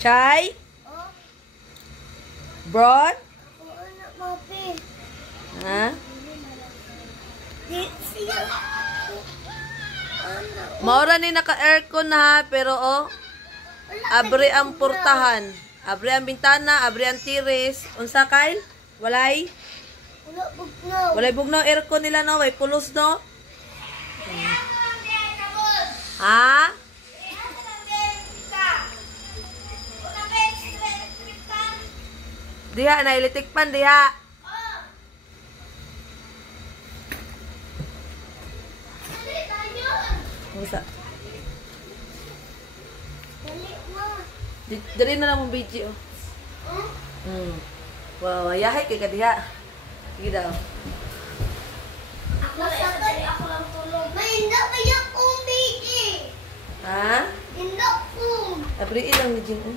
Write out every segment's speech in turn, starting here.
Chay? Broad? Ha? Maura ni naka-aircon na ha, pero abre ang portahan. Abre ang bintana, abre ang tiris. Unsa Kyle? Walay? Walay bugnaw aircon nila no, way pulos no? Ha? Diha na electric pan diha. Musa. Dali na lang mong video. Wow, yahay kay kadiha. Sige daw. Ako lang tulong. May hindi kaya kong bigi. Ha? Hindi ko. Abri ilang ni Jin.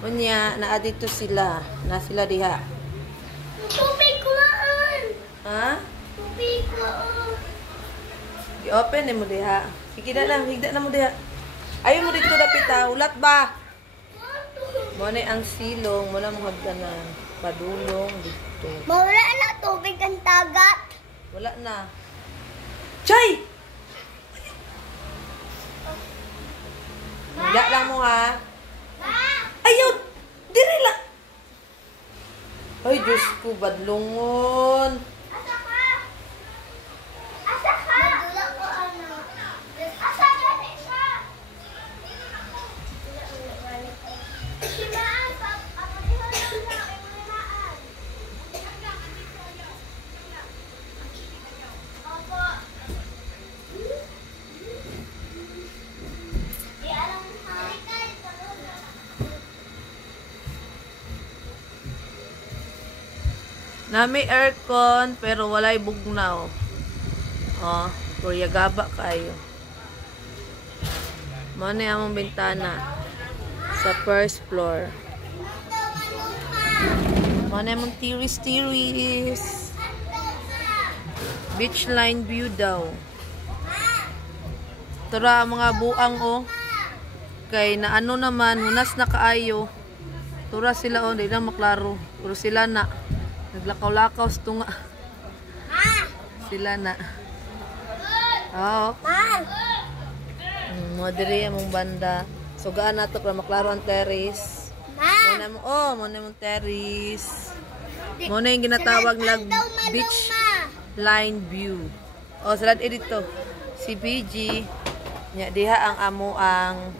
Unya, naa dito sila. Na sila diha. Tubig ko aan. Ha? Tubig ko. I-open mo diha. Sige na lang, higda na mo diha. Ayaw mo dito dapit ha. Ulat ba? Muna ang silong. Muna mo hagdanan. Padulong dito. Mawala na tubig ang tagat. Wala na. Chay! Higda lang mo ha. Ayaw! Diri lang! Ay, Diyos ko, badlungon. Asa ka? Asa ka? Madula ko ano. Asa ka ni siya? Simaan pa. Ako diha lang na. Ay malinaan. Opo. Di alam mo ha. Nami aircon, pero walay bugnaw. Kuryagaba kayo. Muna yung bintana. Sa first floor. Muna yung tiris-tiris. Beach line view daw. Tara mga buang kay na ano naman, hunas na kaayo. Tura sila di na maklaro. Pero sila na. Naglakaw-lakaw sa tunga. Sila na. Oo. Modere among banda. Sugaan nato para maklaro ang terrace. Muna mo terrace. Muna yung ginatawag na beach line view. Salad dito. Si BG. Nya diha ang amo ang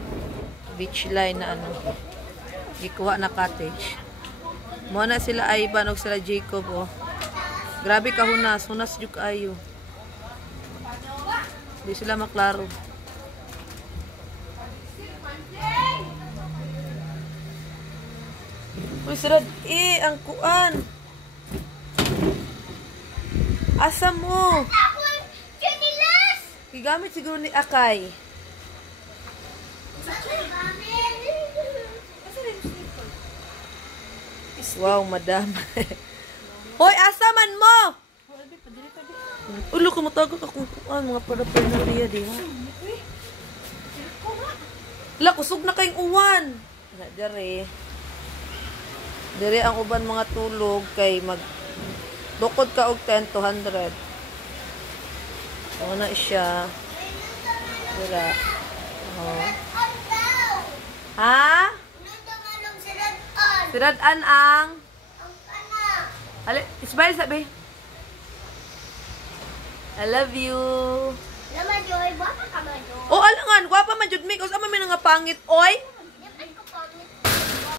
beach line na ano. Gikuha na cottage. Muna sila Ivan o sila Jacob Grabe ka hunas. Hunas yung ayo. Di sila maklaro. Uy, sarad. Ang kuan. Asa mo? Ako ang kinilas! Gigamit siguro ni Akay. Wow, madam. Hoy, asa man mo? Ulo ko matagak akong kuan. Mga paraphernalia diha. Wala, kusog na kayong uwan. Dere ang uban mga tulog kay bukod ka og 10 to 100. Na siya. Dira. Ha? Sirad-an ang Ismail sabi. I love you. Lama Joy, guwapa ka ba Joy? Alangan, guwapa man jud mi. Kasi ama mi nga pangit, oy.